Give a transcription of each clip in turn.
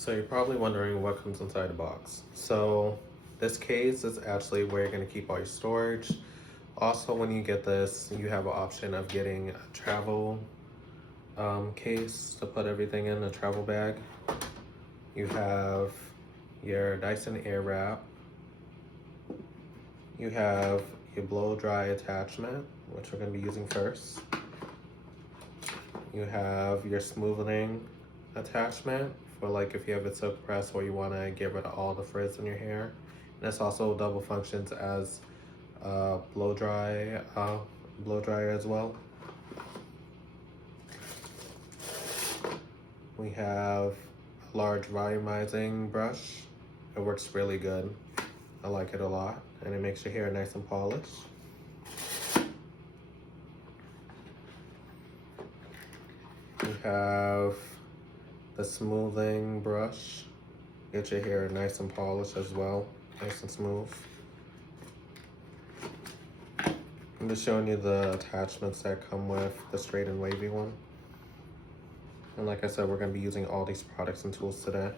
So you're probably wondering what comes inside the box. So this case is actually where you're going to keep all your storage. Also, when you get this, you have an option of getting a travel case to put everything in, a travel bag. You have your Dyson Airwrap. You have your blow dry attachment, which we're going to be using first. You have your smoothing attachment for like if you have a silk press or you want to get rid of all the frizz in your hair. And this also double functions as blow dryer as well. We have a large volumizing brush. It works really good. I like it a lot, and it makes your hair nice and polished. We have the smoothing brush. Get your hair nice and polished as well, nice and smooth. I'm just showing you the attachments that come with the Straight and Wavy one. And like I said, we're going to be using all these products and tools today.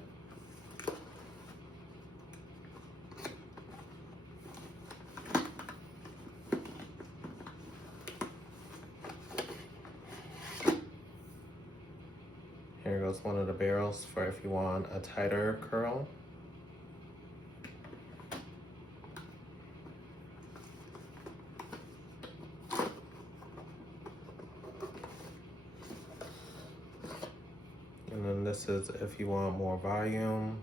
Here goes one of the barrels for if you want a tighter curl. And then this is if you want more volume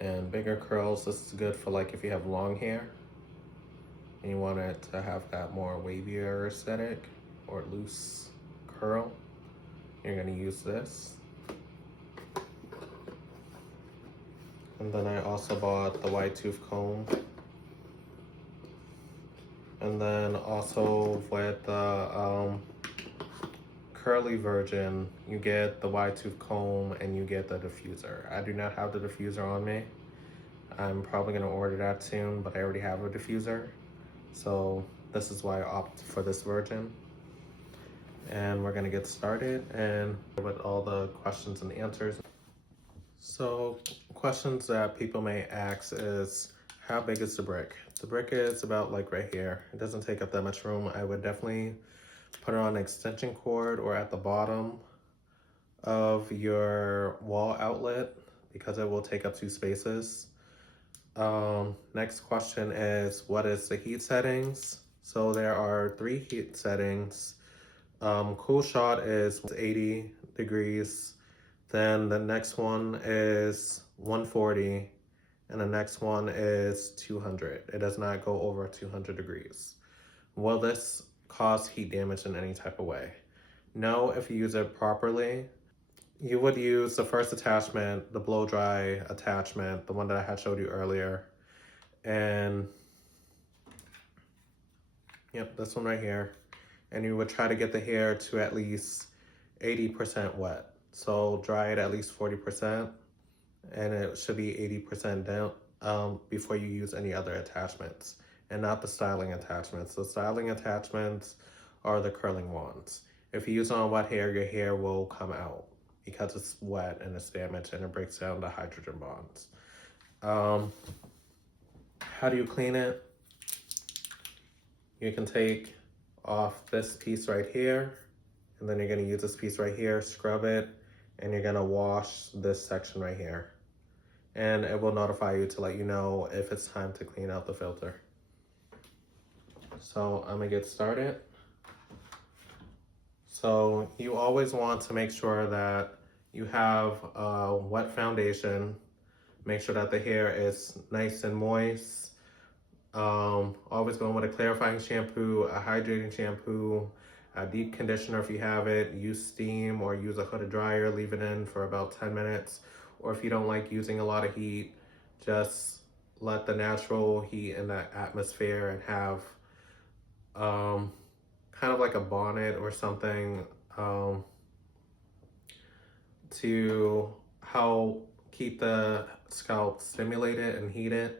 and bigger curls. This is good for like if you have long hair and you want it to have that more wavier aesthetic or loose curl. You're going to use this. And then I also bought the wide tooth comb. And then also with the curly version, you get the wide tooth comb and you get the diffuser. I do not have the diffuser on me. I'm probably going to order that soon, but I already have a diffuser. So this is why I opted for this version. And we're going to get started and with all the questions and answers. So questions that people may ask is, how big is the brick? The brick is about like right here. It doesn't take up that much room. I would definitely put it on an extension cord or at the bottom of your wall outlet because it will take up 2 spaces. Next question is, what is the heat settings? So there are 3 heat settings. Cool shot is 80 degrees. Then the next one is 140. And the next one is 200. It does not go over 200 degrees. Will this cause heat damage in any type of way? No, if you use it properly. You would use the first attachment, the blow dry attachment, the one that I had showed you earlier. And yep, this one right here. And you would try to get the hair to at least 80% wet. So dry it at least 40%, and it should be 80% down before you use any other attachments, and not the styling attachments. The styling attachments are the curling ones. If you use it on wet hair, your hair will come out because it's wet and it's damaged and it breaks down the hydrogen bonds. How do you clean it? You can take off this piece right here, and then you're going to use this piece right here, scrub it, and you're going to wash this section right here, and it will notify you to let you know if it's time to clean out the filter. So I'm going to get started. So you always want to make sure that you have a wet foundation. Make sure that the hair is nice and moist. Always going with a clarifying shampoo, a hydrating shampoo, a deep conditioner if you have it. Use steam or use a hooded dryer, leave it in for about 10 minutes. Or if you don't like using a lot of heat, just let the natural heat in the atmosphere and have kind of like a bonnet or something to help keep the scalp stimulated and heated.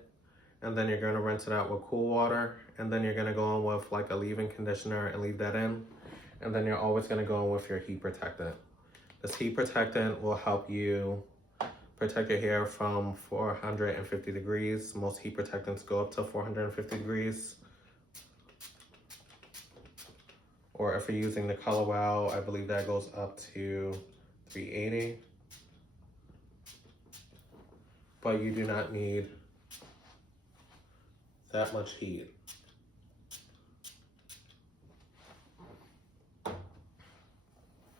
And then you're going to rinse it out with cool water, and then you're going to go in with like a leave-in conditioner and leave that in, and then you're always going to go in with your heat protectant. This heat protectant will help you protect your hair from 450 degrees. Most heat protectants go up to 450 degrees. Or if you're using the Color Wow, I believe that goes up to 380. But you do not need that much heat.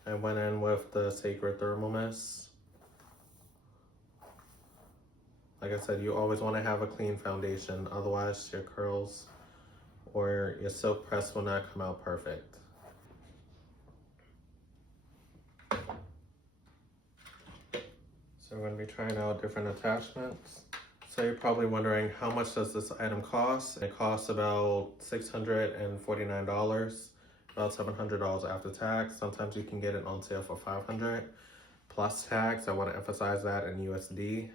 I went in with the Sacred Thermal Mist. Like I said, you always want to have a clean foundation, otherwise your curls or your silk press will not come out perfect. So we're going to be trying out different attachments. So you're probably wondering, how much does this item cost? It costs about $649, about $700 after tax. Sometimes you can get it on sale for $500 plus tax. I want to emphasize that in USD.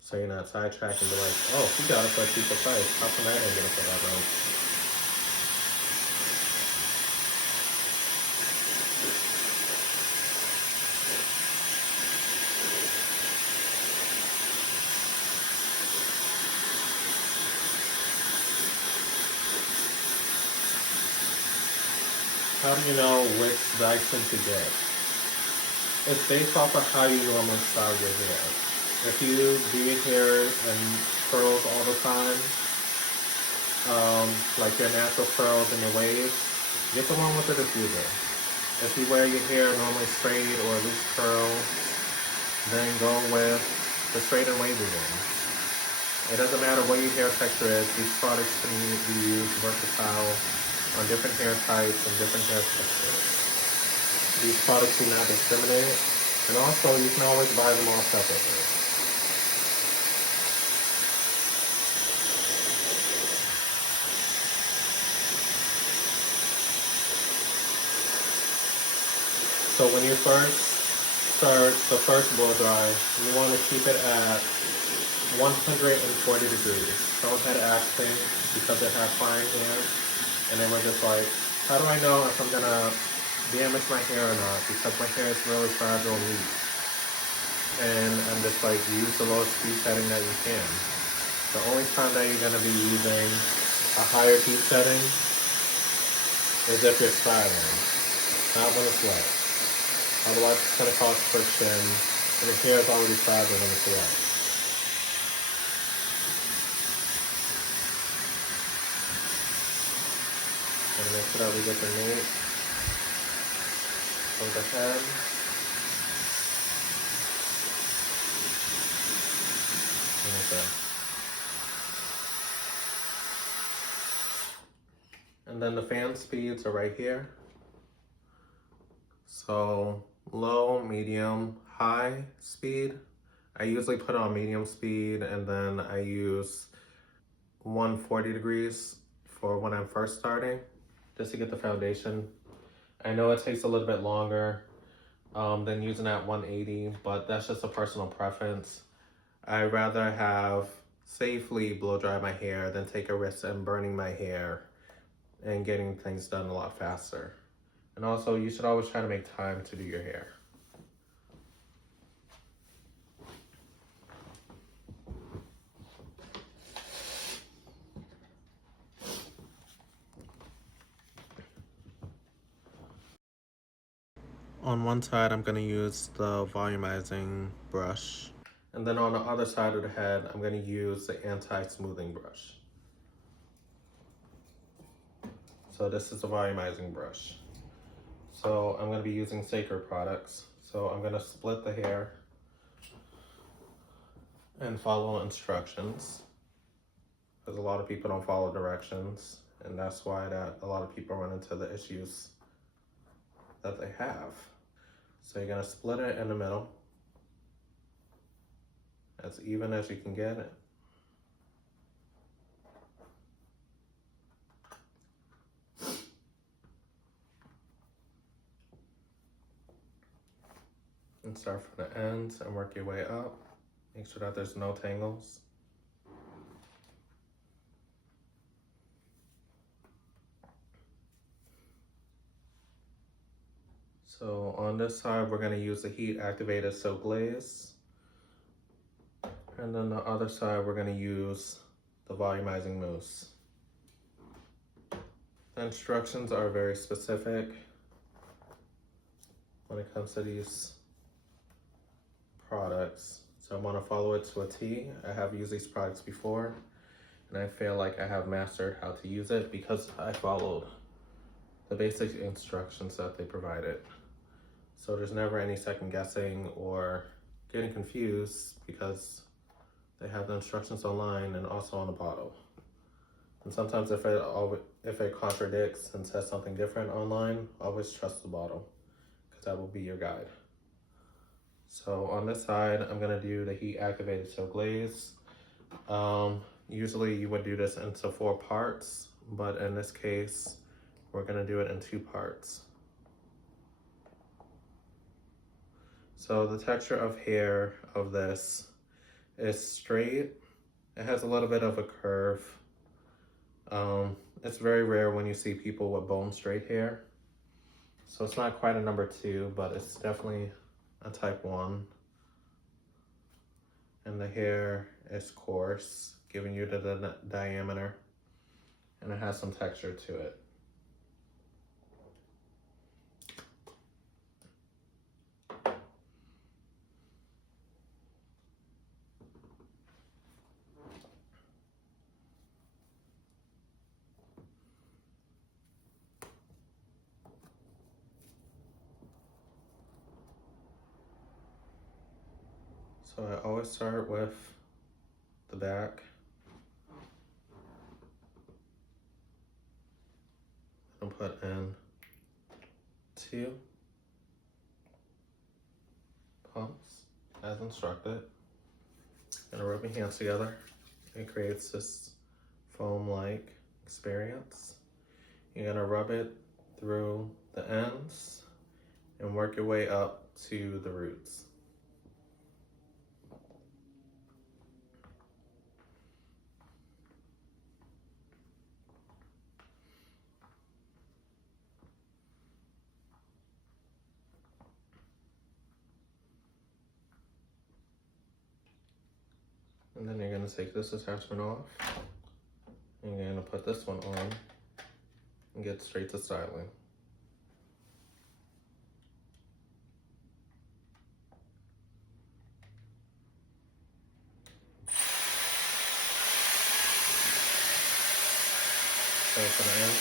So you're not sidetracked and be like, oh, he got it for a cheaper price. How come I didn't get it for that much? How do you know which Dyson to get? It's based off of how you normally style your hair. If you do your hair in curls all the time, like your natural curls and your waves, get the one with the diffuser. If you wear your hair normally straight or loose curl, then go with the Straight and Wavy one. It doesn't matter what your hair texture is, these products can be used versatile on different hair types and different hair textures. These products do not discriminate, and also you can always buy them all separately. So when you first start the first blow dry, you want to keep it at 140 degrees. Don't had acting because it had fine hair, and then we're just like, how do I know if I'm gonna damage my hair or not? Because my hair is really fragile and weak. And I'm just like, use the lowest heat setting that you can. The only time that you're gonna be using a higher heat setting is if you're styling, not when it's wet. Otherwise it's gonna cause friction, and the hair is already fragile when it's wet. And make sure that we get the nape of the head. Okay. And then the fan speeds are right here. So low, medium, high speed. I usually put on medium speed, and then I use 140 degrees for when I'm first starting, just to get the foundation. I know it takes a little bit longer than using at 180, but that's just a personal preference. I'd rather have safely blow dry my hair than take a risk in burning my hair and getting things done a lot faster. And also, you should always try to make time to do your hair. On one side, I'm going to use the volumizing brush. And then on the other side of the head, I'm going to use the anti-smoothing brush. So this is the volumizing brush. So I'm going to be using Sacred products. So I'm going to split the hair and follow instructions, because a lot of people don't follow directions, and that's why that a lot of people run into the issues that they have. So you're going to split it in the middle, as even as you can get it. And start from the ends and work your way up. Make sure that there's no tangles. So on this side, we're going to use the heat activated silk glaze. And then the other side, we're going to use the volumizing mousse. The instructions are very specific when it comes to these products. So I want to follow it to a T. I have used these products before, and I feel like I have mastered how to use it because I followed the basic instructions that they provided. So there's never any second guessing or getting confused because they have the instructions online and also on the bottle. And sometimes if it contradicts and says something different online, always trust the bottle because that will be your guide. So on this side, I'm gonna do the heat activated silk glaze. Usually you would do this into 4 parts, but in this case, we're gonna do it in 2 parts. So the texture of hair of this is straight. It has a little bit of a curve. It's very rare when you see people with bone straight hair. So it's not quite a number 2, but it's definitely a type 1. And the hair is coarse, giving you the diameter, and it has some texture to it. So I always start with the back. I'll put in 2 pumps as instructed. I'm gonna rub my hands together. It creates this foam-like experience. You're gonna rub it through the ends and work your way up to the roots. And then you're going to take this attachment off, and you're going to put this one on and get straight to styling. Start to the end.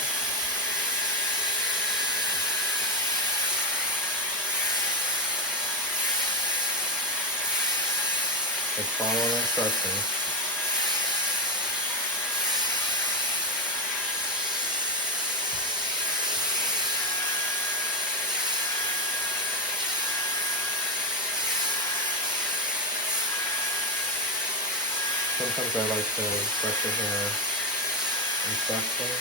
Just follow the instructions. Sometimes I like to brush your hair in section.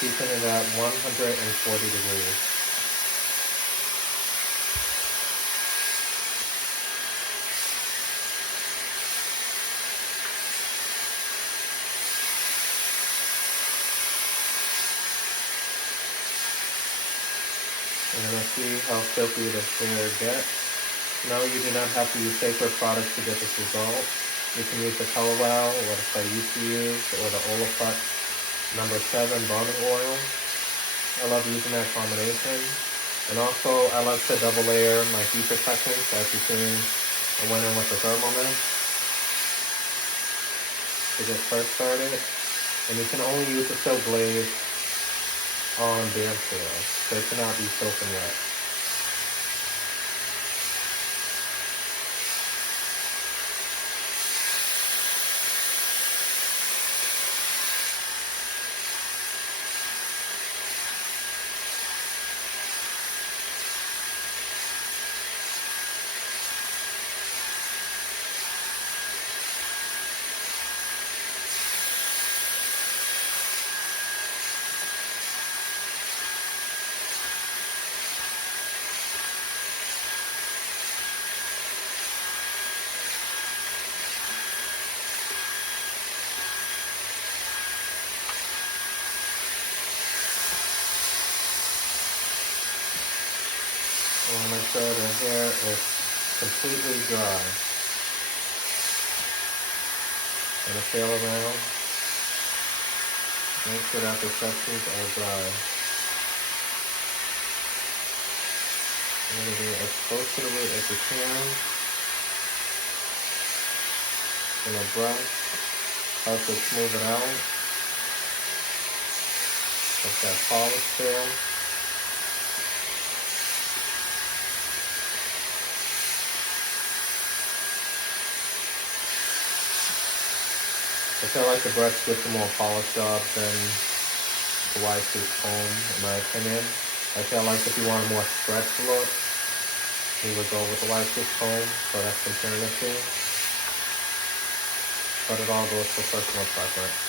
Keeping it at 140 degrees. You're going to see how silky the hair gets. No, you do not have to use sacred products to get this result. You can use the Color Wow, or what I used to use, or the Olaplex number 7 bonding oil. I love using that combination. And also, I like to double layer my heat protectants. As you've seen, I went in with the thermal mist to get first started. And you can only use the silk glaze on damp hair, so it cannot be soaking wet. want to make sure the hair is completely dry. Gonna feel around. Make sure that the sections are dry. I'm gonna be as close to the root as you can. And a brush helps to smooth it out. Get that polish there. I feel like the brush gets a more polished job than the wide tooth comb, in my opinion. I feel like if you want a more stretched look, you would go with the wide tooth comb, so that's comparing the two. But it all goes for personal preference.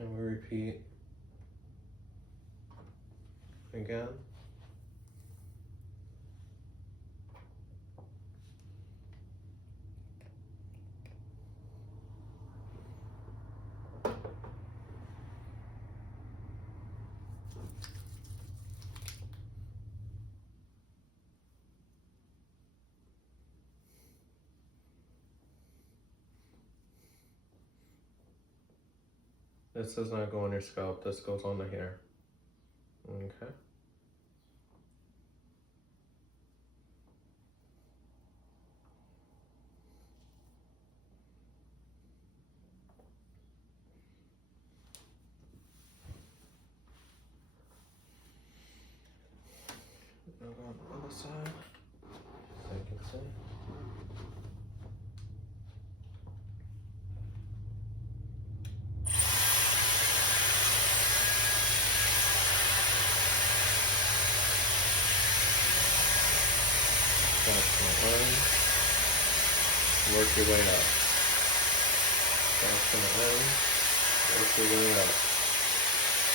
And we repeat again. This does not go on your scalp, this goes on the hair. Okay. Now go on the other side. Second side. Work your way up. Start from the end, work your way up.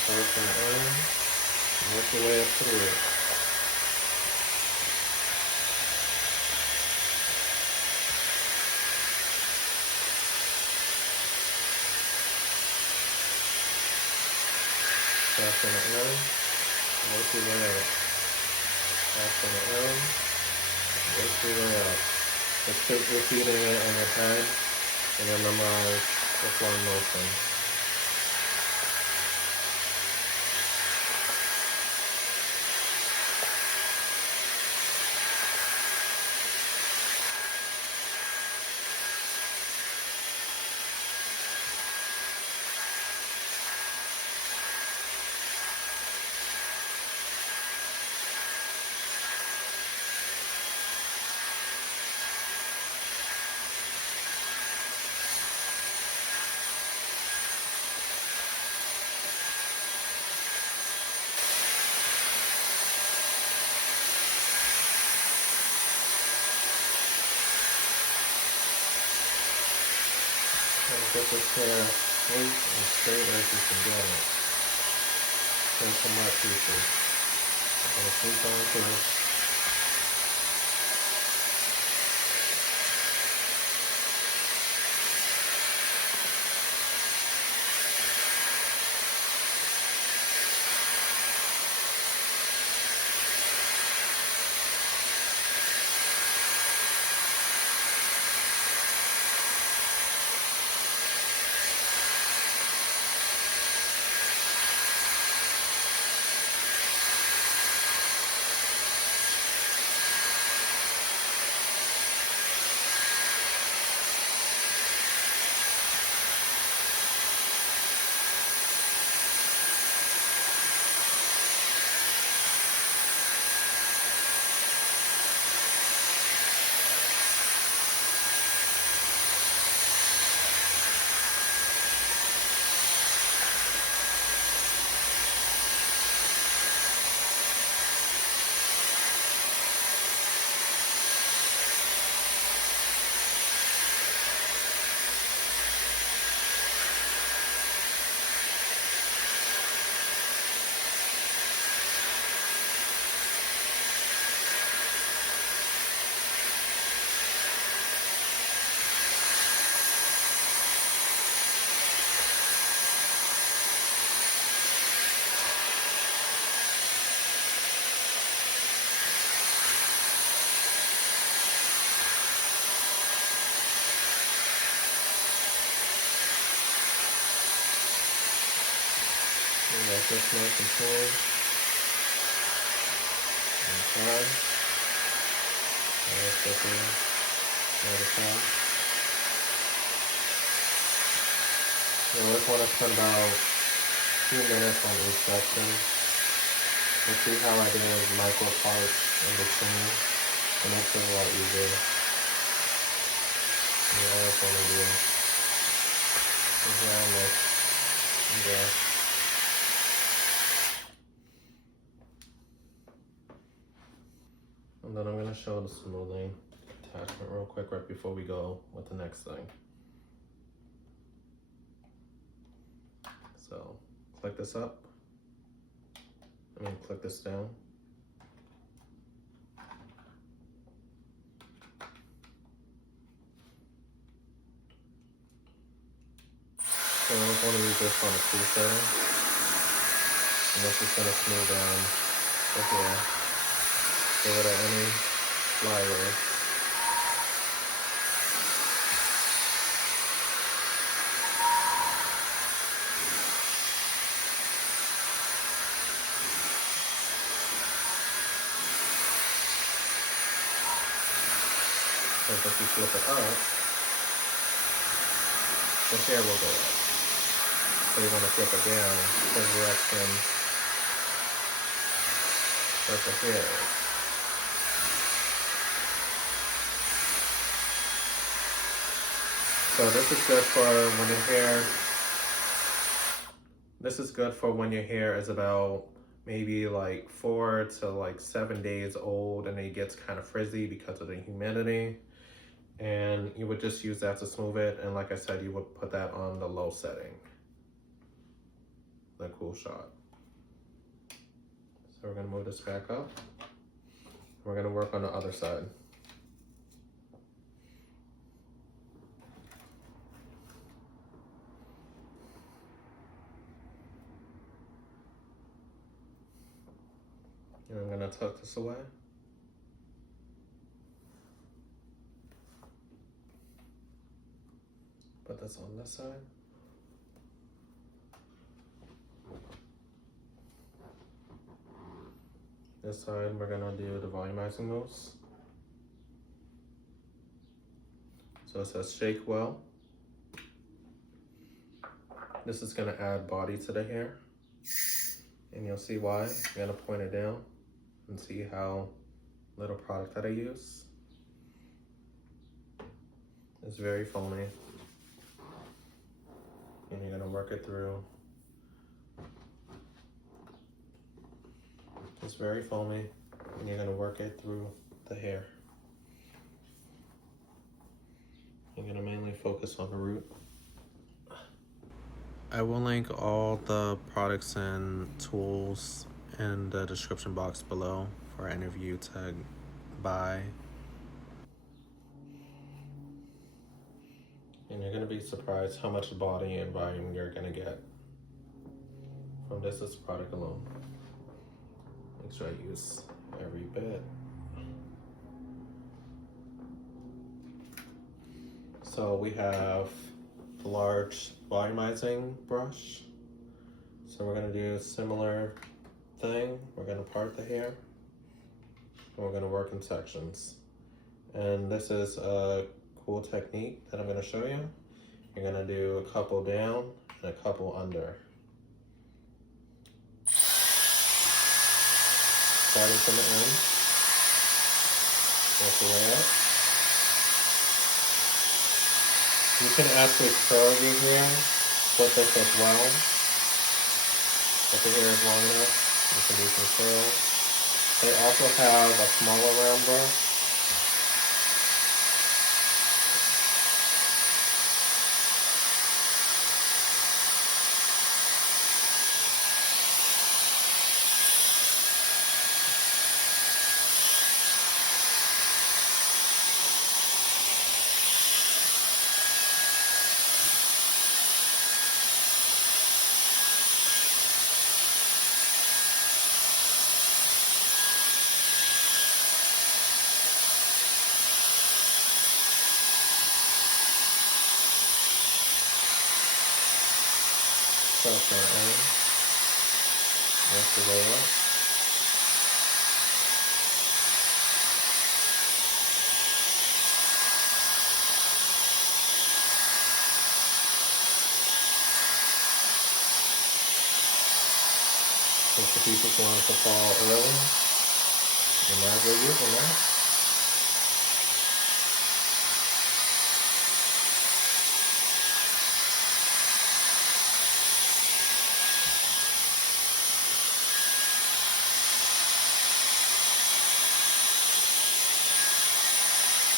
Start from the end, work your way up to the root. Start from the end, work your way up. Start from the end, work your way up. Just keep repeating it in your head and then memorize the flow motion. Get this hair neat and straight as you can get it. Take some wet pieces. I'm going to keep on through. Let this nice and clean. Okay. Let's get the other side. You just want to spend about 2 minutes on each section. You'll see how I did micro parts in between. It makes it a lot easier. You always want to do around this and there. And then I'm going to show the smoothing attachment real quick right before we go with the next thing. So click this up. Click this down. So I want to use this on the cool setting. And this is going to smooth down the hair. Get rid of any flyaways. Because if you flip it up, the hair will go up. So you want to flip it down the direction that the hair is. So this is good for when your hair, when your hair is about maybe like 4 to 7 days old and it gets kind of frizzy because of the humidity. And you would just use that to smooth it. And like I said, you would put that on the low setting. The cool shot. So we're gonna move this back up. We're gonna work on the other side. And I'm gonna tuck this away. Put this on this side. This side, we're gonna do the volumizing mousse. So it says shake well. This is gonna add body to the hair. And you'll see why. I'm gonna point it down and see how little product that I use. It's very foamy. And you're gonna work it through. It's very foamy, and you're gonna work it through the hair. You're gonna mainly focus on the root. I will link all the products and tools in the description box below for any of you to buy. And you're gonna be surprised how much body and volume you're gonna get from this product alone. Make sure I use every bit. So we have a large volumizing brush. So we're gonna do a similar thing. We're gonna part the hair and we're gonna work in sections. And this is a cool technique that I'm gonna show you. You're gonna do a couple down and a couple under. Starting from the end, work your way up. You can actually curl your hair with this as well. If the hair is long enough, you can do some curls. They also have a smaller round brush. Start from the end. Work your way up. Since the pieces want to fall early, you might as well use them now.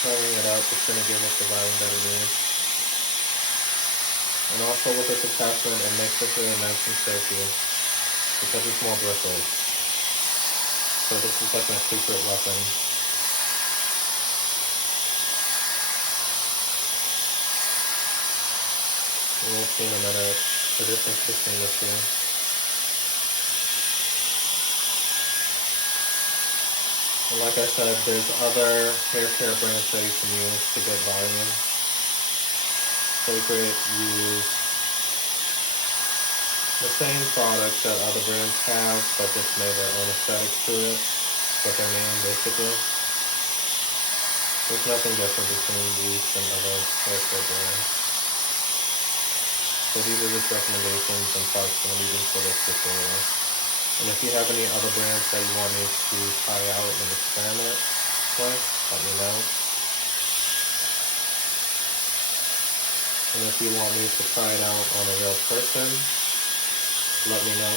Covering it up, it's going to give us the volume that it needs. And also with this attachment, it makes it really nice and silky because it's more bristles. So this is like my secret weapon. And we'll see in a minute. It is interesting to see. And like I said, there's other hair care brands that you can use to get volume. So you could use the same products that other brands have, but just made their own aesthetic to it, with their name basically. There's nothing different between these and other hair care brands. So these are just recommendations and products I'm using for this tutorial. And if you have any other brands that you want me to try out and experiment with, let me know. And if you want me to try it out on a real person, let me know.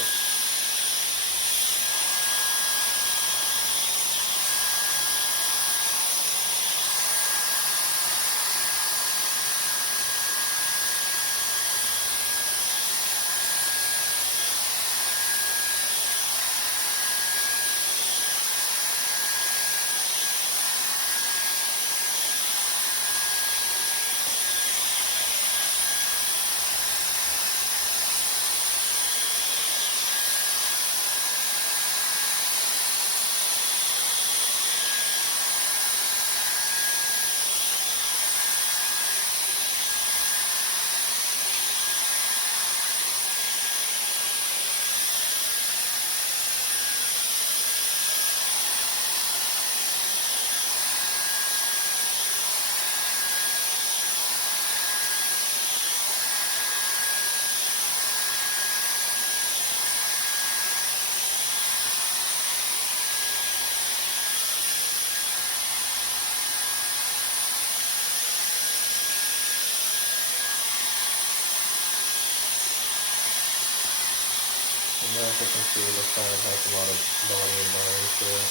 And as you can see, the side has a lot of body and volume to it.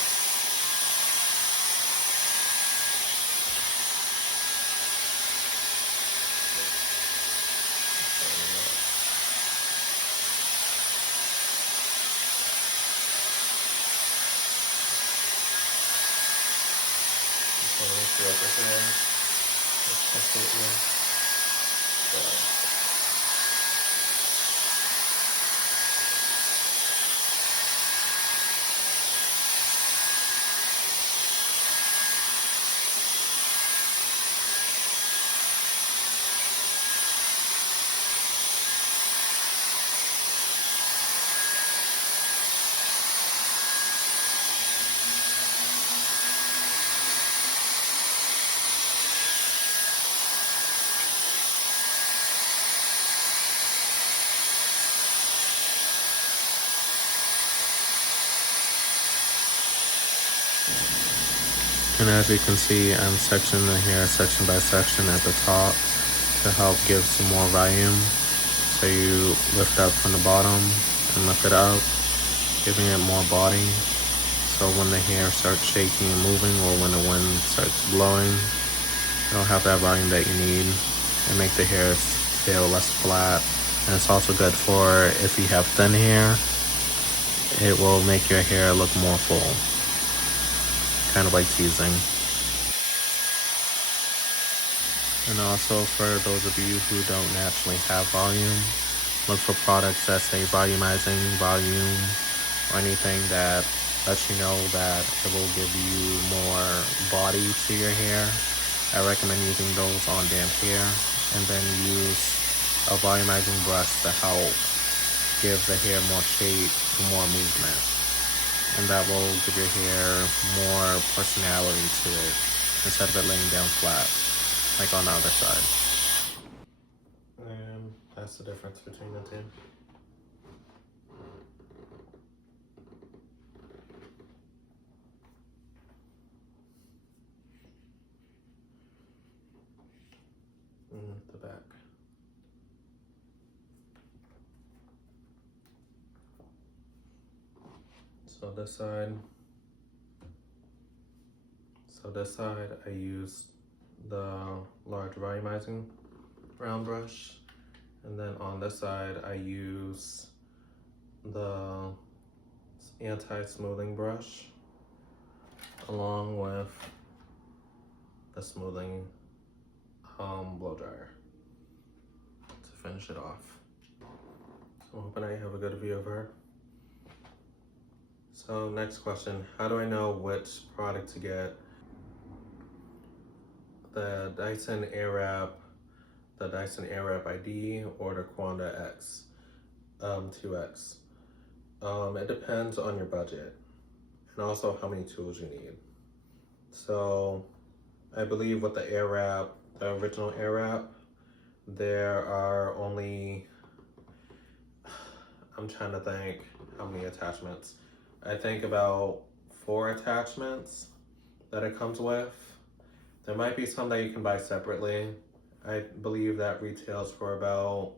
So let's go over here. It's completely dry. And as you can see, I'm sectioning the hair section by section at the top to help give some more volume. So you lift up from the bottom and lift it up, giving it more body. So when the hair starts shaking and moving, or when the wind starts blowing, it'll have that volume that you need and make the hair feel less flat. And it's also good for if you have thin hair, it will make your hair look more full. Kind of like teasing. And also for those of you who don't naturally have volume, look for products that say volumizing, volume, or anything that lets you know that it will give you more body to your hair. I recommend using those on damp hair, and then use a volumizing brush to help give the hair more shape, more movement. And that will give your hair more personality to it instead of it laying down flat, like on the other side. And that's the difference between the two. And the back. So this side I use the large volumizing round brush, and then on this side I use the anti-smoothing brush along with the smoothing blow dryer to finish it off. So I'm hoping I have a good view of her. So next question, how do I know which product to get? The Dyson Airwrap ID or the Quanda X 2X. It depends on your budget and also how many tools you need. So I believe with the Airwrap, the original Airwrap, there are only, I'm trying to think how many attachments. I think about 4 attachments that it comes with. There might be some that you can buy separately. I believe that retails for about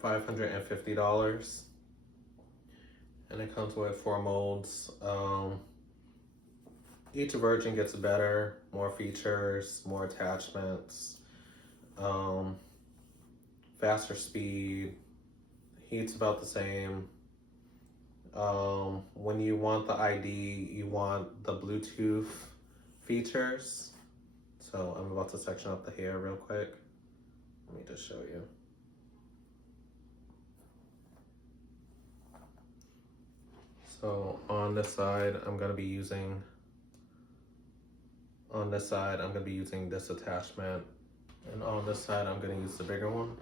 $550. And it comes with 4 molds. Each version gets better, more features, more attachments, faster speed, heat's about the same. When you want the ID, you want the Bluetooth features. So I'm about to section up the hair real quick. Let me just show you. So on this side, I'm gonna be using this attachment, and on this side, I'm gonna use the bigger one.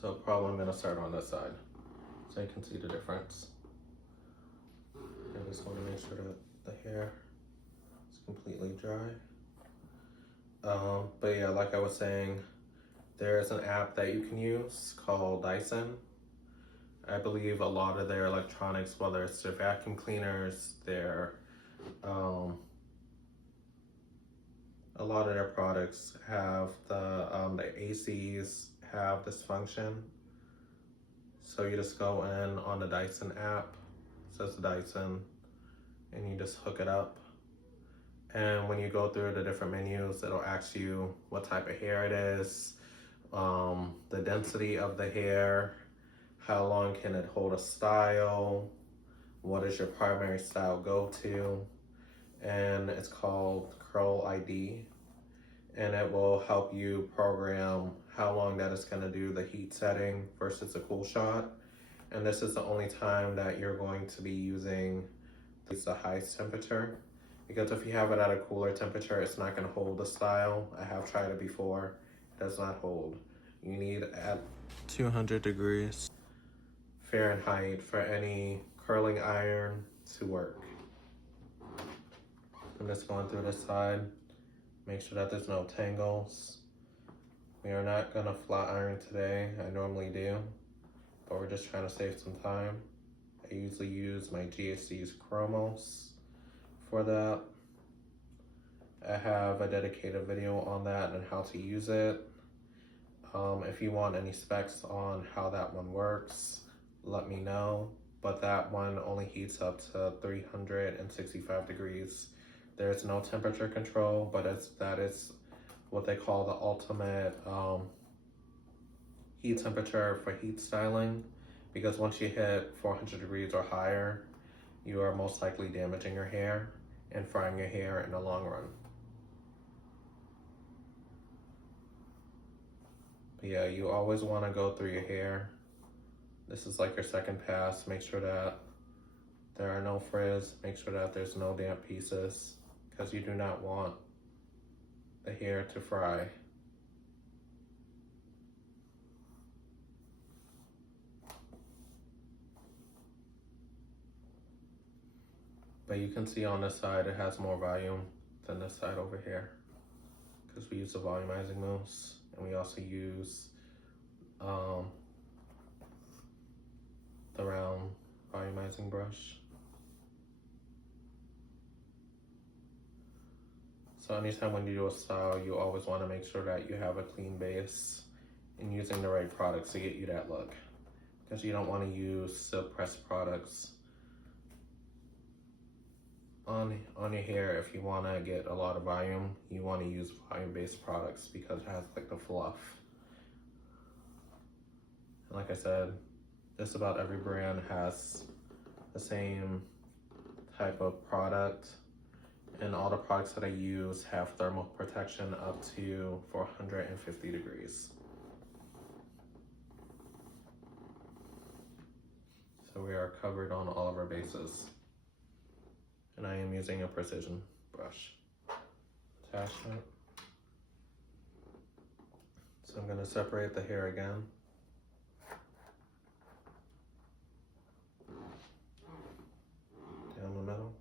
So probably I'm gonna start on this side, so you can see the difference. I just wanna make sure that the hair is completely dry. But yeah, like I was saying, there's an app that you can use called Dyson. I believe a lot of their electronics, whether it's their vacuum cleaners, a lot of their products have the ACs have this function. So you just go in on the Dyson app, it says Dyson, and you just hook it up. And when you go through the different menus, it'll ask you what type of hair it is, the density of the hair, how long can it hold a style, what is your primary style go-to, and it's called Curl ID. And it will help you program how long that is gonna do the heat setting versus a cool shot. And this is the only time that you're going to be using the highest temperature. Because if you have it at a cooler temperature, it's not gonna hold the style. I have tried it before, it does not hold. You need at 200 degrees Fahrenheit for any curling iron to work. I'm just going through this side, make sure that there's no tangles. We are not gonna flat iron today, I normally do, but we're just trying to save some time. I usually use my GHD's Chromos for that. I have a dedicated video on that and how to use it. If you want any specs on how that one works, let me know. But that one only heats up to 365 degrees. There's no temperature control, but that is what they call the ultimate heat temperature for heat styling. Because once you hit 400 degrees or higher, you are most likely damaging your hair and frying your hair in the long run. But yeah, you always want to go through your hair. This is like your second pass. Make sure that there are no frizz. Make sure that there's no damp pieces, because you do not want the hair to fry. But you can see on this side it has more volume than this side over here, because we use the volumizing mousse, and we also use the round volumizing brush. So anytime when you do a style, you always want to make sure that you have a clean base and using the right products to get you that look, because you don't want to use silk pressed products on your hair. If you want to get a lot of volume, you want to use volume based products because it has like the fluff. And like I said, just about every brand has the same type of product, and all the products that I use have thermal protection up to 450 degrees. So we are covered on all of our bases. And I am using a precision brush attachment. So I'm going to separate the hair again. Down the middle.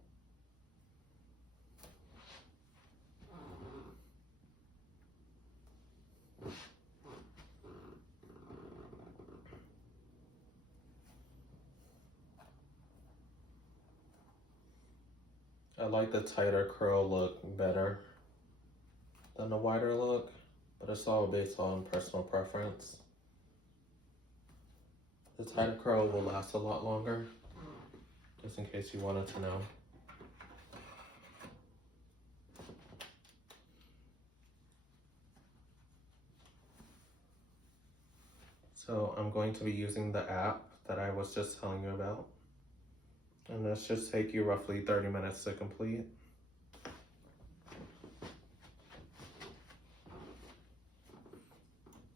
I like the tighter curl look better than the wider look, but it's all based on personal preference. The tighter curl will last a lot longer, just in case you wanted to know. So I'm going to be using the app that I was just telling you about. And this should take you roughly 30 minutes to complete.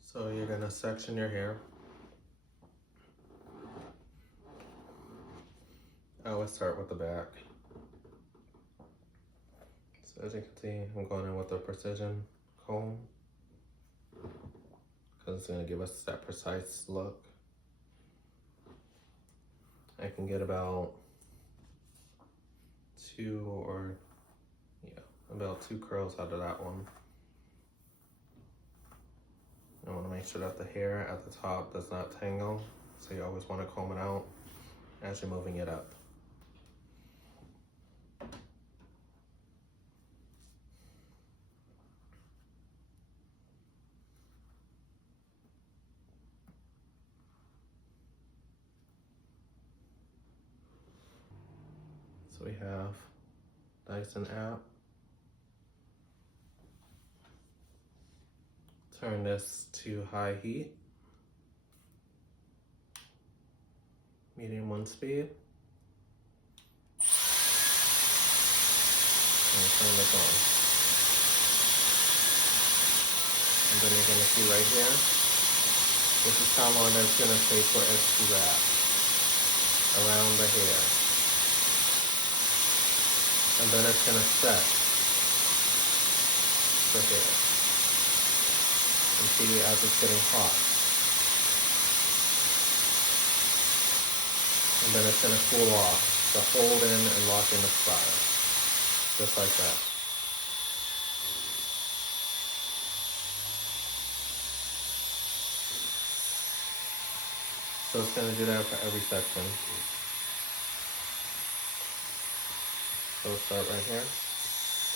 So you're gonna section your hair. I always start with the back. So as you can see, I'm going in with a precision comb, because it's gonna give us that precise look. I can get about about two curls out of that one. I want to make sure that the hair at the top does not tangle, so you always want to comb it out as you're moving it up. So we have Dyson app. Turn this to high heat, medium 1 speed, and turn this on. And then you're gonna see right here, this is how long that's gonna take for it to wrap around the hair. And then it's gonna set the hair. And see as it's getting hot. And then it's gonna cool off to hold in and lock in the style. Just like that. So it's gonna do that for every section. So we'll start right here.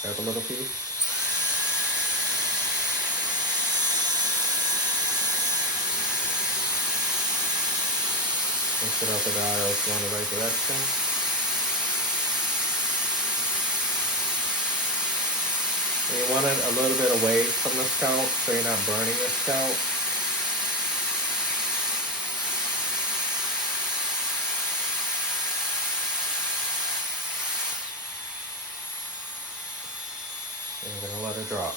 Grab a little piece. And set out the dials going the right direction. And you want it a little bit away from the scalp so you're not burning your scalp. And you're going to let it drop.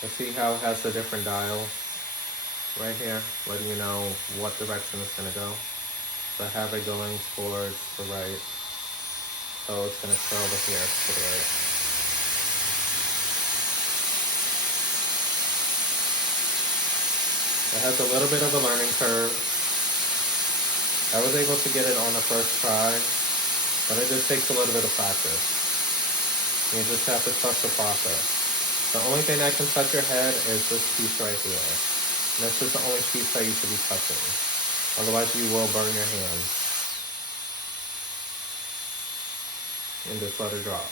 You see how it has the different dials right here, letting you know what direction it's going to go. So I have it going towards the right, so it's going to curl the hair to the right. It has a little bit of a learning curve, I was able to get it on the first try, but it just takes a little bit of practice. You just have to trust the process. The only thing that can touch your head is this piece right here. And this is the only piece that you should be touching. Otherwise you will burn your hand. And just let it drop.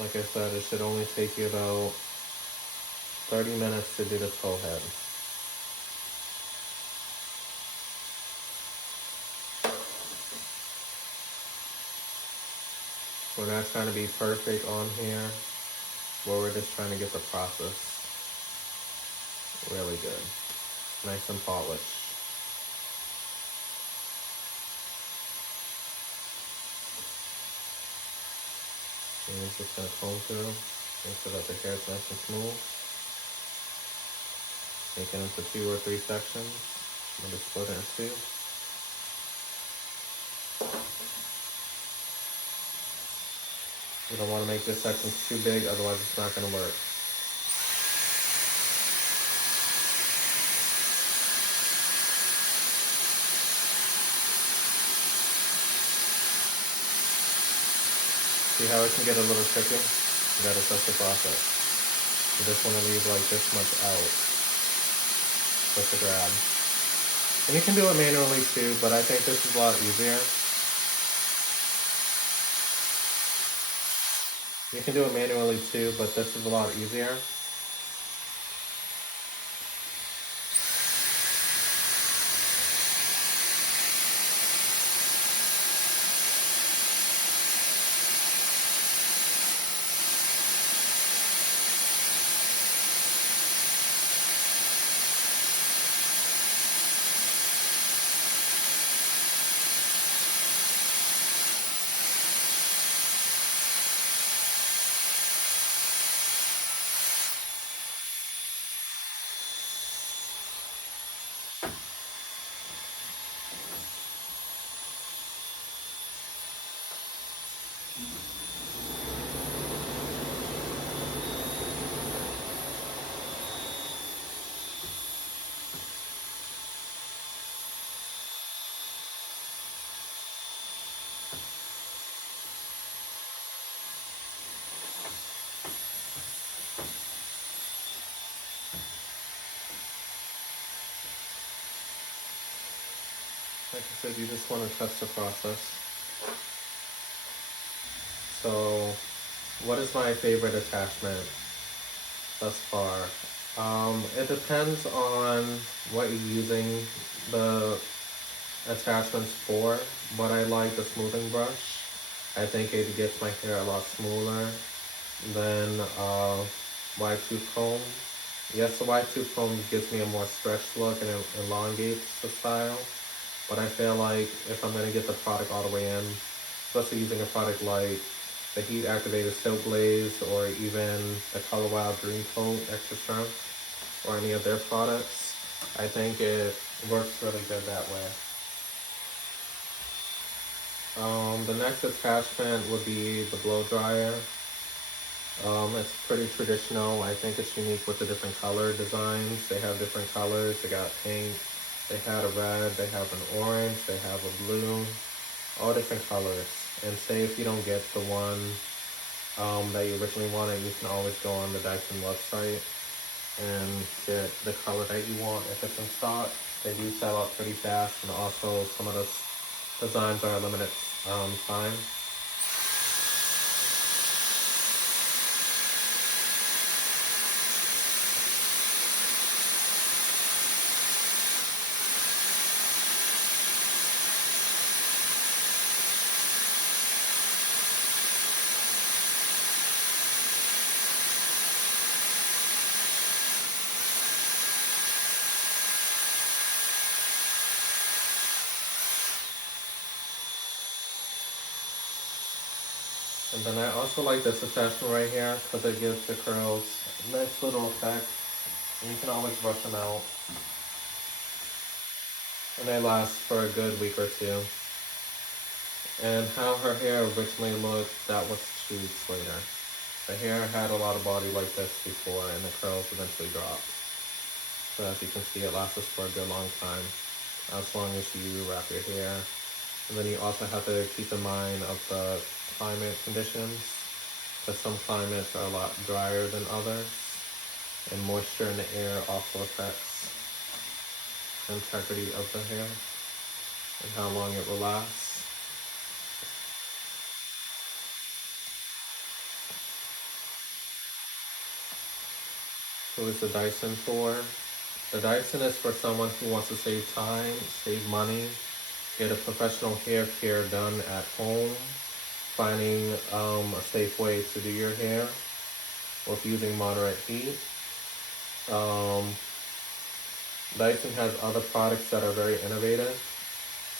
Like I said, it should only take you about 30 minutes to do this whole head. We're not trying to be perfect on here, but we're just trying to get the process really good. Nice and polished. And it's just going to comb through, make sure that the hair is nice and smooth. Make it into 2 or 3 sections. I'm going to split it in 2. You don't want to make this section too big, otherwise it's not going to work. See how it can get a little tricky? You gotta trust the process. You just want to leave like this much out just to grab. And you can do it manually too, but I think this is a lot easier. You can do it manually too, but this is a lot easier. Like I said, you just want to trust the process. So, what is my favorite attachment thus far? It depends on what you're using the attachments for, but I like the smoothing brush. I think it gets my hair a lot smoother than wide tooth comb. Yes, the wide tooth comb gives me a more stretched look and it elongates the style. But I feel like if I'm going to get the product all the way in, especially using a product like the Heat Activated Silk Glaze or even the Color Wild Dream Coat Extra Strength or any of their products, I think it works really good that way. The next attachment would be the blow dryer. It's pretty traditional. I think it's unique with the different color designs. They have different colors. They got pink. They had a red, they have an orange, they have a blue, all different colors. And say if you don't get the one that you originally wanted, you can always go on the Dyson website and get the color that you want if it's in stock. They do sell out pretty fast, and also some of those designs are limited time. And then I also like this attachment right here because it gives the curls a nice little effect. And you can always brush them out. And they last for a good week or 2. And how her hair originally looked, that was 2 weeks later. The hair had a lot of body like this before, and the curls eventually dropped. So as you can see, it lasts for a good long time, as long as you wrap your hair. And then you also have to keep in mind of the climate conditions, because some climates are a lot drier than others, and moisture in the air also affects the integrity of the hair and how long it will last. Who is the Dyson for? The Dyson is for someone who wants to save time, save money, get a professional hair care done at home, finding a safe way to do your hair with using moderate heat. Dyson has other products that are very innovative,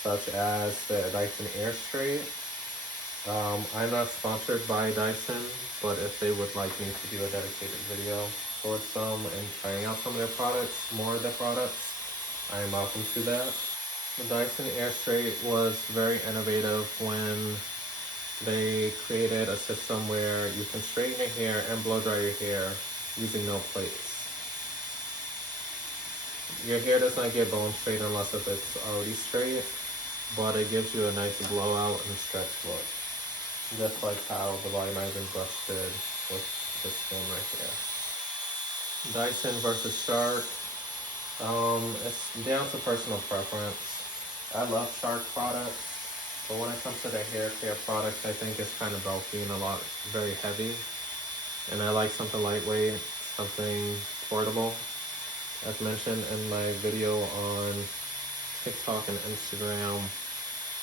such as the Dyson Airstrait. I'm not sponsored by Dyson, but if they would like me to do a dedicated video towards them and trying out some of their products, more of their products, I am welcome to that. The Dyson Airstrait was very innovative when they created a system where you can straighten your hair and blow dry your hair using no plates. Your hair does not get bone straight unless if it's already straight, but it gives you a nice blowout and stretch look. Just like how the volumizing brush did with this one right here. Dyson versus Shark. It's down to personal preference. I love Shark products, but when it comes to the hair care products, I think it's kind of bulky and very heavy. And I like something lightweight, something portable. As mentioned in my video on TikTok and Instagram,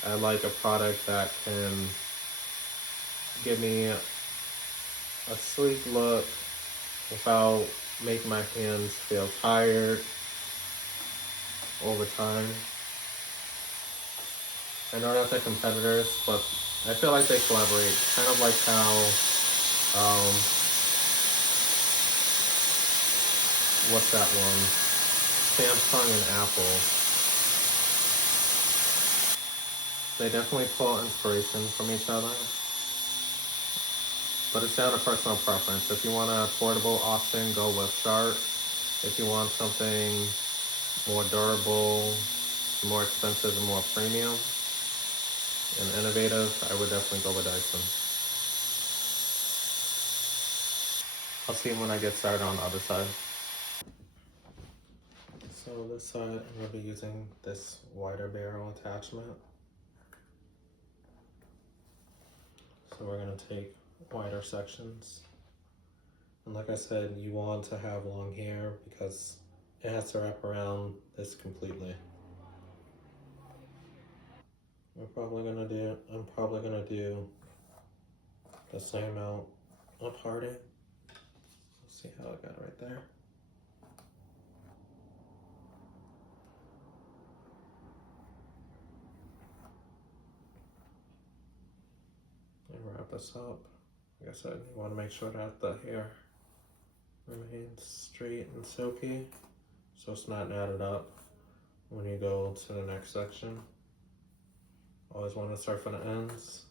I like a product that can give me a sleek look without making my hands feel tired over time. I know that they're competitors, but I feel like they collaborate. Kind of like how, what's that one? Samsung and Apple. They definitely pull inspiration from each other. But it's down to personal preference. If you want a portable option, go with Shark. If you want something more durable, more expensive, and more premium and innovative, I would definitely go with Dyson. I'll see when I get started on the other side. So this side, I'm going to be using this wider barrel attachment. So we're going to take wider sections. And like I said, you want to have long hair because it has to wrap around this completely. I'm probably gonna do the same amount of parting. Let's see how I got it right there. And wrap this up. Like I said, you want to make sure that the hair remains straight and silky, so it's not knotted up when you go to the next section. Always want to start from the ends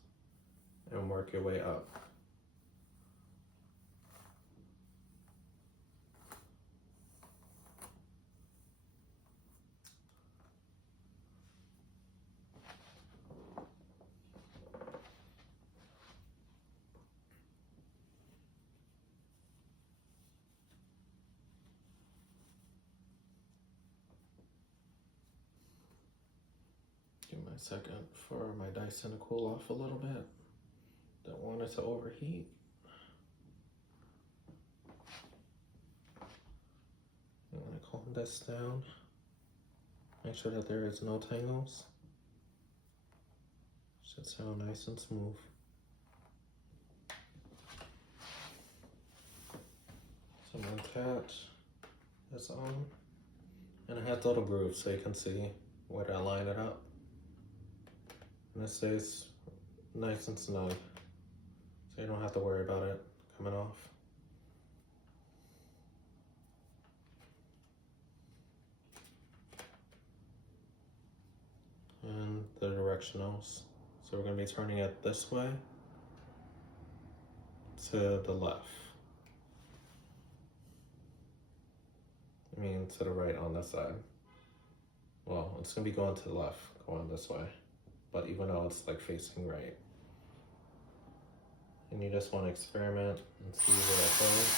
and work your way up. Give me a second for my Dyson to cool off a little bit. Don't want it to overheat. I'm going to calm this down. Make sure that there is no tangles. Should sound nice and smooth. So I'm going to attach this on. And I have little grooves so you can see where to line it up. And it stays nice and snug, so you don't have to worry about it coming off. And the directionals. So we're going to be turning it this way. to the left. I mean to the right on this side. Well, it's gonna be going to the left, going this way. But even though it's like facing right. And you just want to experiment and see where it goes.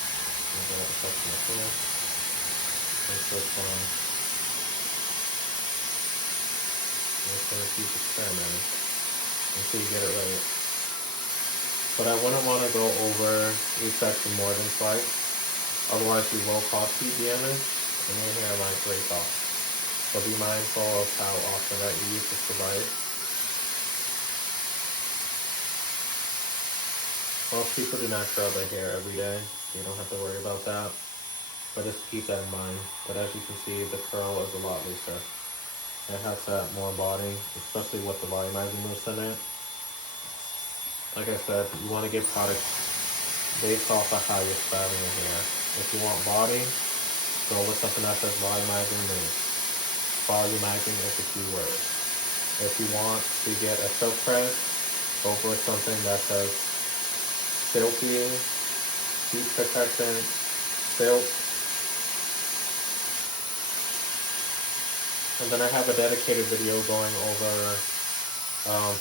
And go to touch my finger. And this one. I'm just gonna keep experimenting until you get it right. But I wouldn't want to go over each section more than twice. Otherwise you will cause heat damage and your hair might break off. So be mindful of how often that you use this device. Most people do not curl their hair every day. You don't have to worry about that. But just keep that in mind. But as you can see, the curl is a lot looser. It has that more body, especially with the volumizing mousse in it. Like I said, you want to get products based off of how you're styling your hair. If you want body, go with something that says volumizing mousse. Volumizing is the key word. If you want to get a silk press, go for something that says silky, heat protectant, silk. And then I have a dedicated video going over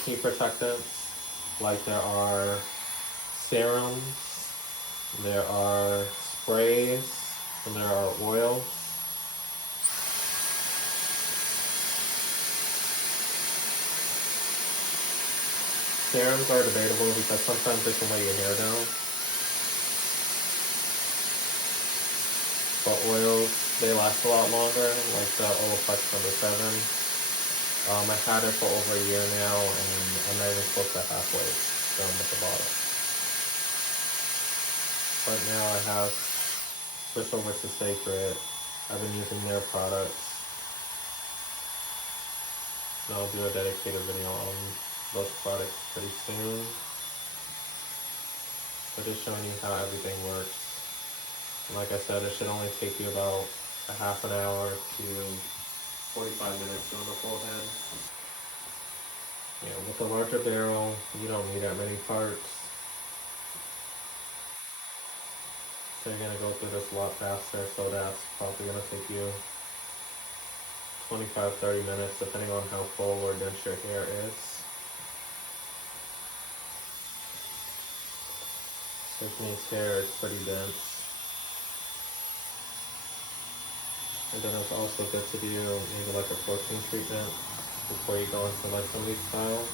heat protectants. Like there are serums, there are sprays, and there are oils. Serums are debatable because sometimes they can weigh your hair down. But oils, they last a lot longer, like the Olaplex No. 7. I had it for over a year now, and I'm not even close to halfway done with the bottle. Right now I have switched over to Sacred. I've been using their products. And I'll do a dedicated video on those products pretty soon. But just showing you how everything works. And like I said, it should only take you about a half an hour to 45 minutes on the full head. Yeah, with the larger barrel, you don't need that many parts. So you're going to go through this a lot faster, so that's probably going to take you 25-30 minutes, depending on how full or dense your hair is. Tiffany's hair is pretty dense. And then it's also good to do maybe like a protein treatment before you go into like some of these styles.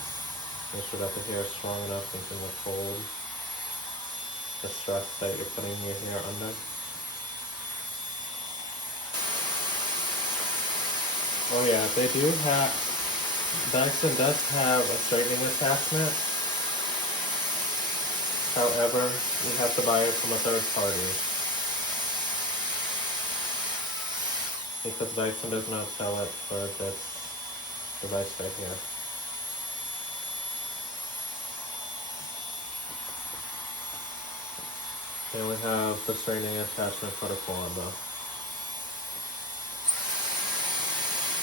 Make sure that the hair is strong enough and can withhold the stress that you're putting your hair under. Oh yeah, they do have, Dyson does have a straightening attachment. However, you have to buy it from a third party. Because Dyson does not sell it for this device right here. And we have the straightening attachment for the Colombo.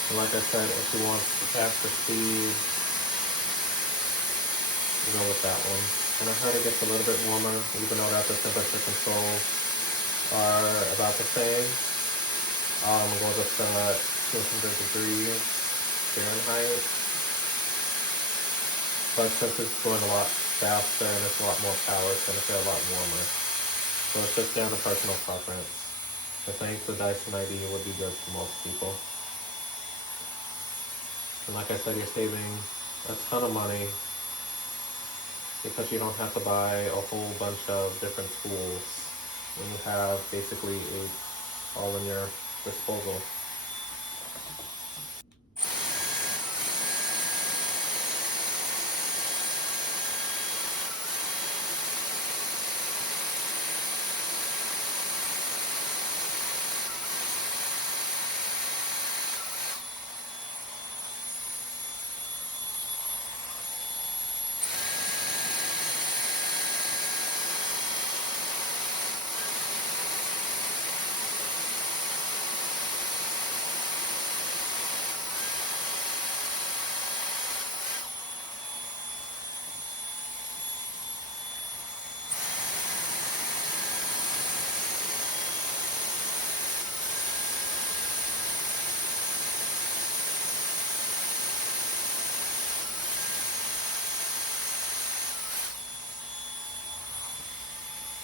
And like I said, if you want faster speed, you go with that one. And I heard it gets a little bit warmer, even though that the temperature controls are about the same. Goes up to 200 degrees Fahrenheit. But since it's going a lot faster and it's a lot more power, it's going to feel a lot warmer. So it's just down to personal preference. I think the Dyson ID would be good for most people. And like I said, you're saving a ton of money because you don't have to buy a whole bunch of different tools when you have basically all in your disposal.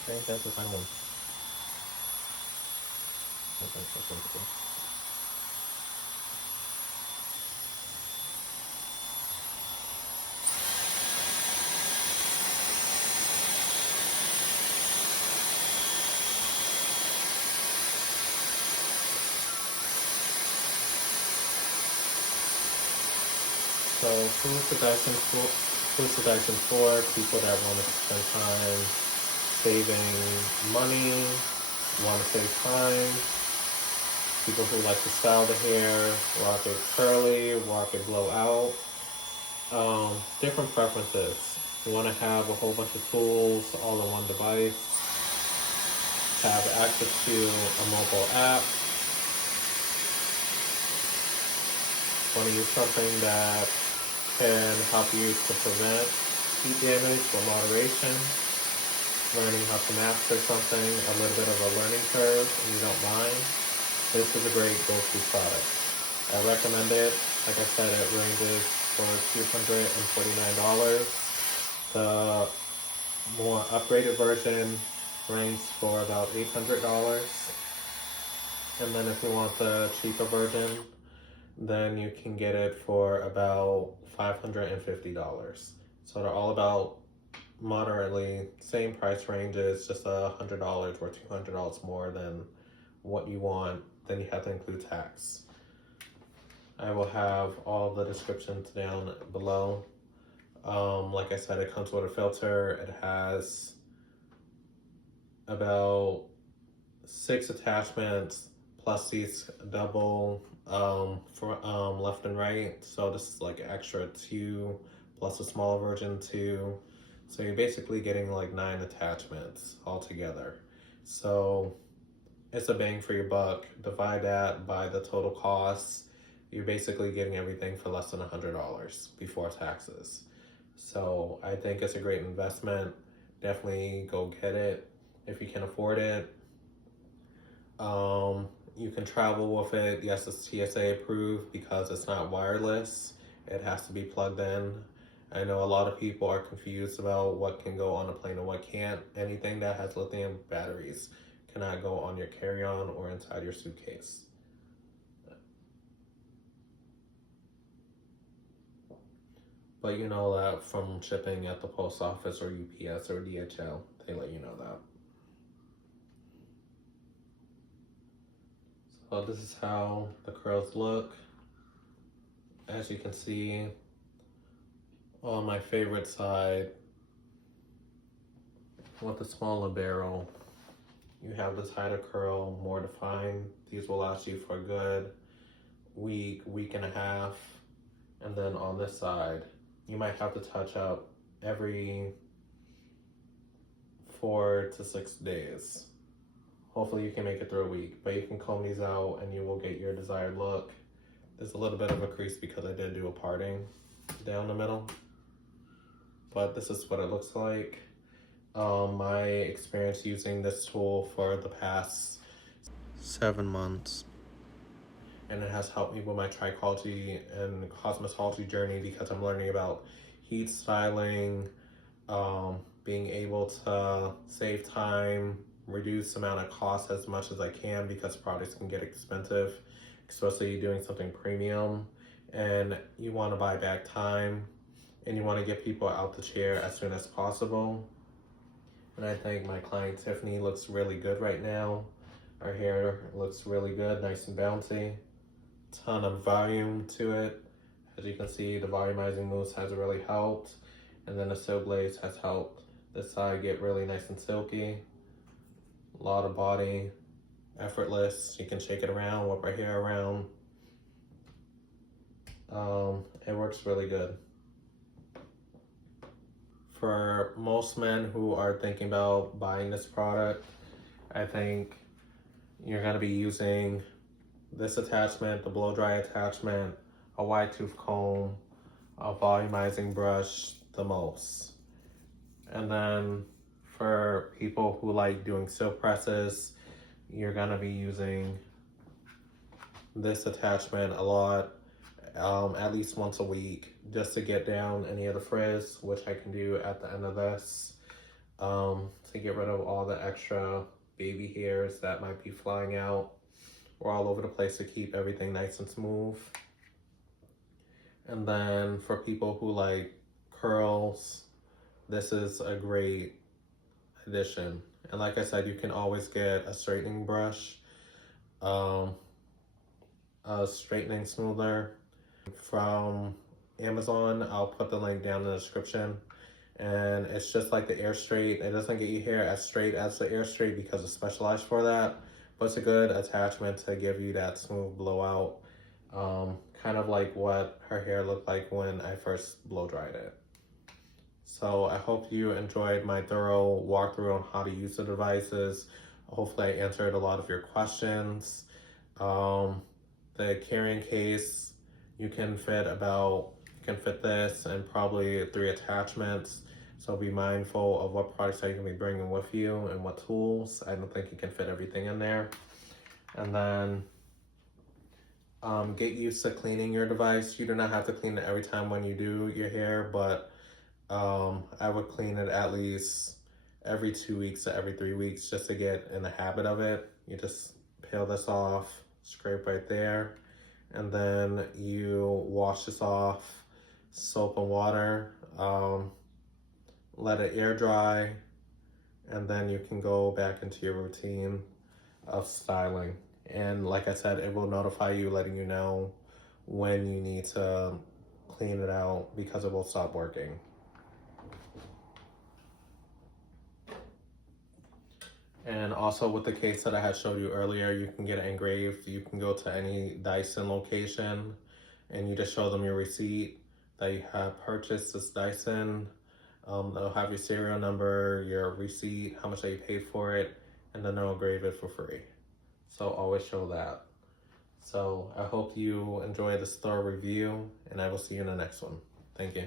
think that's the final one. Okay, that's wonderful. So who's the Dyson for? People that want to spend time saving money, want to save time. People who like to style the hair, rock it curly, rock it blow out. Different preferences. You want to have a whole bunch of tools all in one device. Have access to a mobile app. Want to use something that can help you to prevent heat damage with moderation. Learning how to master something, a little bit of a learning curve, and you don't mind. This is a great go-to product. I recommend it. Like I said, it ranges for $249. The more upgraded version ranges for about $800. And then if you want the cheaper version, then you can get it for about $550. So they're all about moderately same price ranges, just $100 or $200 more than what you want. Then you have to include tax. I will have all the descriptions down below. Like I said, it comes with a filter. It has about 6 attachments plus these double for left and right. So this is like extra 2 plus a smaller version 2. So you're basically getting like 9 attachments altogether. So it's a bang for your buck. Divide that by the total cost. You're basically getting everything for less than $100 before taxes. So I think it's a great investment. Definitely go get it if you can afford it. You can travel with it. Yes, it's TSA approved because it's not wireless. It has to be plugged in. I know a lot of people are confused about what can go on a plane and what can't. Anything that has lithium batteries cannot go on your carry-on or inside your suitcase. But you know that from shipping at the post office or UPS or DHL, they let you know that. So this is how the curls look. As you can see, on my favorite side, with the smaller barrel, you have the tighter curl, more defined. These will last you for a good week and a half. And then on this side, you might have to touch up every 4 to 6 days. Hopefully you can make it through a week, but you can comb these out and you will get your desired look. There's a little bit of a crease because I did do a parting down the middle, but this is what it looks like. My experience using this tool for the past 7 months, and it has helped me with my trichology and cosmetology journey because I'm learning about heat styling, being able to save time, reduce the amount of cost as much as I can because products can get expensive, especially doing something premium, and you want to buy back time and you want to get people out the chair as soon as possible. And I think my client Tiffany looks really good right now. Her hair looks really good, nice and bouncy. Ton of volume to it. As you can see, the volumizing mousse has really helped, and then the silk glaze has helped this side get really nice and silky. A lot of body, effortless. You can shake it around, whip her hair around. It works really good. For most men who are thinking about buying this product, I think you're going to be using this attachment, the blow dry attachment, a wide tooth comb, a volumizing brush the most. And then for people who like doing silk presses, you're going to be using this attachment a lot, at least once a week, just to get down any of the frizz, which I can do at the end of this. to get rid of all the extra baby hairs that might be flying out or all over the place, to keep everything nice and smooth. And then for people who like curls, this is a great addition. And like I said, you can always get a straightening brush, a straightening smoother from Amazon. I'll put the link down in the description. And it's just like the Air Straight. It doesn't get your hair as straight as the Air Straight because it's specialized for that, but it's a good attachment to give you that smooth blowout, kind of like what her hair looked like when I first blow dried it. So I hope you enjoyed my thorough walkthrough on how to use the devices. Hopefully I answered a lot of your questions. The carrying case, you can fit this and probably 3 attachments. So be mindful of what products are you gonna be bringing with you and what tools. I don't think you can fit everything in there. And then get used to cleaning your device. You do not have to clean it every time when you do your hair, but I would clean it at least every 2 weeks to every 3 weeks just to get in the habit of it. You just peel this off, scrape right there, and then you wash this off, soap and water, let it air dry, and then you can go back into your routine of styling. And like I said, it will notify you, letting you know when you need to clean it out because it will stop working. And also with the case that I had showed you earlier, you can get it engraved. You can go to any Dyson location and you just show them your receipt that you have purchased this Dyson. They'll have your serial number, your receipt, how much that you paid for it, and then they'll engrave it for free. So always show that. So I hope you enjoy this thorough review, and I will see you in the next one. Thank you.